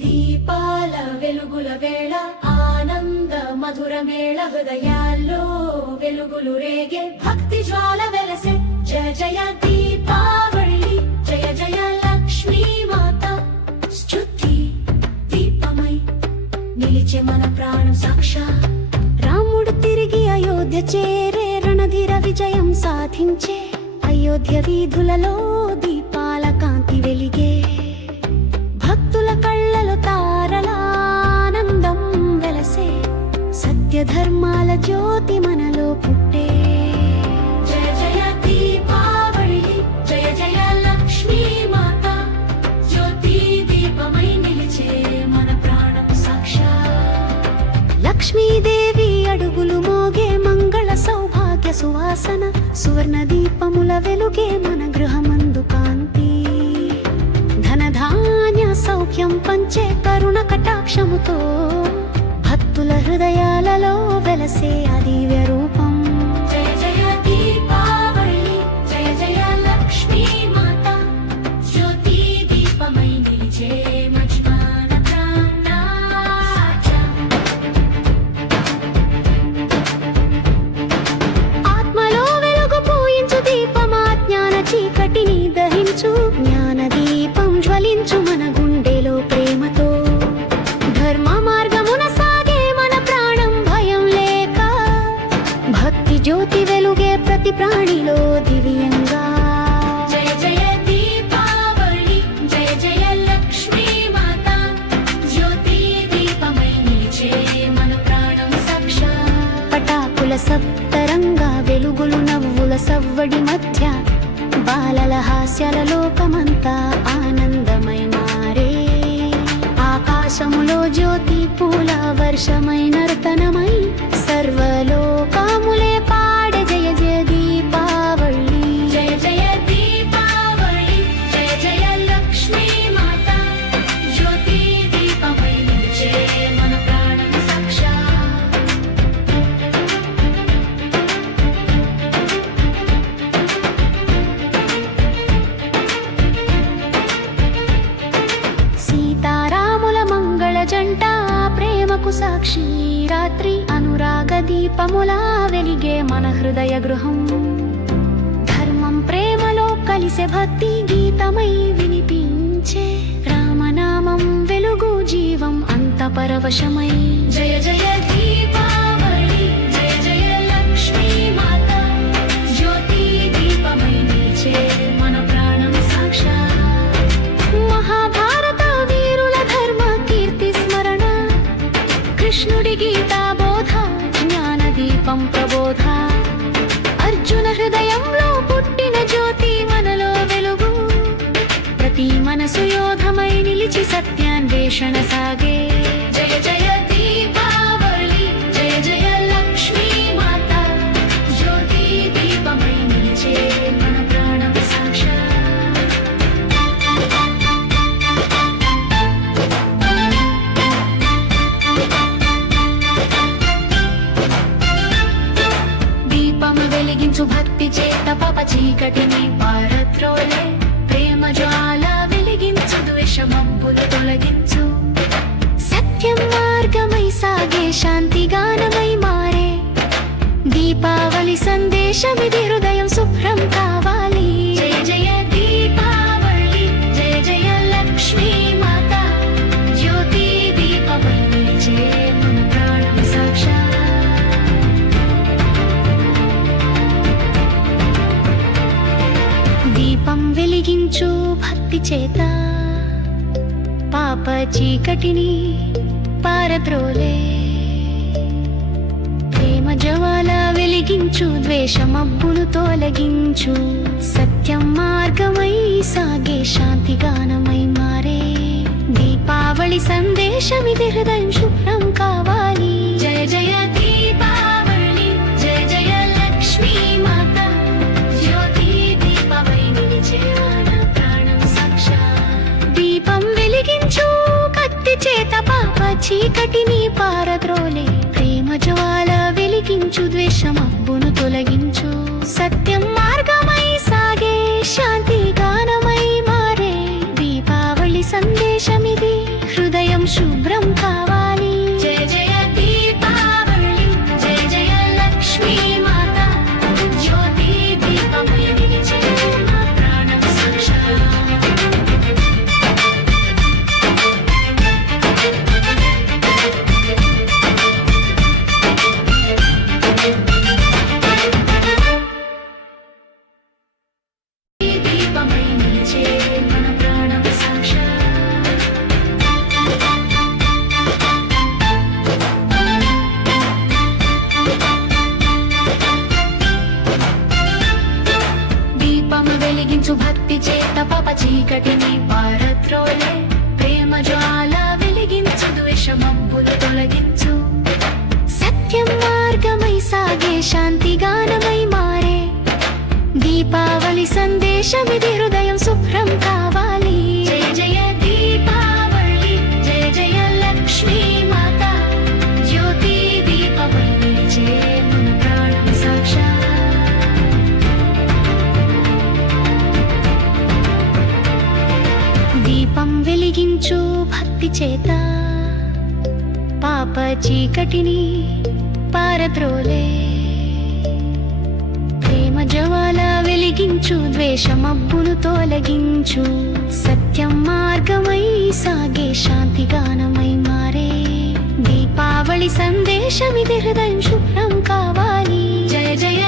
దీపాల వెలుగుల వేళ ఆనంద మధుర మేళ హృదయాల్లో వెలుగులు రేగే భక్తి జ్వాల వెలసే జయ జయ దీపావళి జయ జయ లక్ష్మీ మాత స్తుతి దీపమై నిలిచే మన ప్రాణం సాక్షా రాముడు తిరిగి అయోధ్య చేరే రణధీర విజయం సాధించే అయోధ్య వీధులలో దీపాల కాంతి వెలిగే భక్తుల కళ్ళలో తారలానందం వెలసే సత్య ధర్మాల జ్యోతి మనలో పుట్టే జయ జయ దీపావళి జయ జయ లక్ష్మీ మాత జ్యోతి దీపమై నిలిచే మన ప్రాణం సాక్షా లక్ష్మీదేవి అడుగులు మోగే మంగళ సౌభాగ్య సువాసన సువర్ణ దీపముల వెలుగే మన గృహమందు కాంతి ధనధాన్య సౌఖ్యం పంచే కరుణ కటాక్షముతో భక్తుల హృదయాలలో వెలసే ఆ దివ్య రూపం జయ జయ దీపావళి జయ జయ లక్ష్మీ మాత జ్యోతి దీపమై నిలిచే మజ్మాన ప్రాణాచ ఆత్మలో వెలుగు పూయించు దీపమా జ్ఞాన చీకటిని దహించు జ్ఞాన దీపం జ్వలించు మన గుండెలో ప్రేమతో ధర్మ మార్గమున సాగే మన ప్రాణం భయం లేక భక్తి జ్యోతి వెలుగే ప్రతి ప్రాణిలో దివ్యంగా జయ జయ దీపావళి జయ జయ లక్ష్మీ మాత జ్యోతి దీపమై నిలిచే మన ప్రాణం సాక్షా పటాకుల సప్తరంగా వెలుగులు నవ్వుల సవ్వడి మధ్య బాలల హాస్యాల లోకమంతా ఆనందమై మారే ఆకాశములో జ్యోతి పూల వర్షమై నర్తనమై సర్వలోకములే పాడే జయ జయ దీపావళి జయ జయ దీపావళి జయ జయ లక్ష్మీ మాత జ్యోతి దీపమై నిలిచే మన ప్రాణం సాక్షా సీతారాముల మంగళ జంట ప్రేమకు సాక్షి రాత్రి అనురాగ దీపములా వెలిగే మన హృదయ గృహం ధర్మం ప్రేమలో కలిసే భక్తి గీతమై వినిపించే రామనామం వెలుగు జీవం అంత పరవశమై జయ జయ దీపావళి జయ జయ లక్ష్మీ మాత జ్యోతి దీపమై నిలిచే మన ప్రాణం సాక్షా మహాభారత వీరుల ధర్మ కీర్తి స్మరణ కృష్ణుడి గీతా బోధ జ్ఞాన దీపం ప్రబోధ అర్జున హృదయంలో పుట్టిన జ్యోతి మనలో వెలుగు ప్రతి మనసు యోధమై నిలిచి సత్యాన్వేషణ సాగే జయ జయ దీపావళి జయ జయ లక్ష్మీ మాత జ్యోతి దీపమై నిలిచే మన ప్రాణం సాక్షా దీపము వెలిగించు భక్తి చేత పాప చీకటిని పారద్రోలే ప్రేమ జ్వాల వెలిగించు ద్వేషమబ్బులు తొలగించు సత్యం మార్గమై సాగే శాంతి గానమై మారే దీపావళి సందేశమిది హృదయం శుభ్రం కావాలి జయ జయ దీపావళి జయ జయ లక్ష్మీ మాత జ్యోతి దీపమై నిలిచే మన ప్రాణం సాక్షా దీపం వెలిగించు భక్తి చేత పాప చీకటిని పారద్రోలే ప్రేమ జ్వాల వెలిగించు ద్వేషమబ్బులు తొలగించు సత్యం మార్గమై సాగే శాంతి గానమై మారే దీపావళి సందేశమిది హృదయం శుభ్రం కావాలి జయ జయ దీపావళి జయ జయ లక్ష్మీ మాత జ్యోతి దీపమై నిలిచే మన ప్రాణం సాక్షా దీపం వెలిగించు కత్తి చేత పాప చీకటిని పారద్రోలే ప్రేమ జ్వాల వెలిగించు ద్వేషమబ్బును తొలగించు సత్యం మార్గమై సాగే శాంతి గానమై మారే దీపావళి సందేశమిది హృదయం శుభ్రం కావాలి. జయ జయ దీపావళి, జయ జయ లక్ష్మీ మాత, జ్యోతి దీపమై నిలిచే మా ప్రాణం సాక్షాత్. దీపమై నిలిచే మన ప్రాణం సాక్షాత్. దీపము వెలిగించు భక్తి చేత పాప చీకటిని పారద్రోలే, ప్రేమ జ్వాల వెలిగించు ద్వేషమబ్బులు తొలగించు. సత్యం మార్గమై సాగే శాంతి గానమై మారే, దీపావళి సందేశమిది హృదయం శుభ్రం కావాలి. జయ జయ దీపావళి, జయ జయ లక్ష్మీ మాత, జ్యోతి దీపమై నిలిచే మన ప్రాణం సాక్షాత్. దీపం వెలిగించు భక్తి చేత పాప చీకటిని పారద్రోలే, ప్రేమ జ్వాల వెలిగించు ద్వేషమబ్బును తొలగించు. సత్యం మార్గమై సాగే శాంతి గానమై మారే, దీపావళి సందేశమిది హృదయం శుభ్రం కావాలి. జయ జయ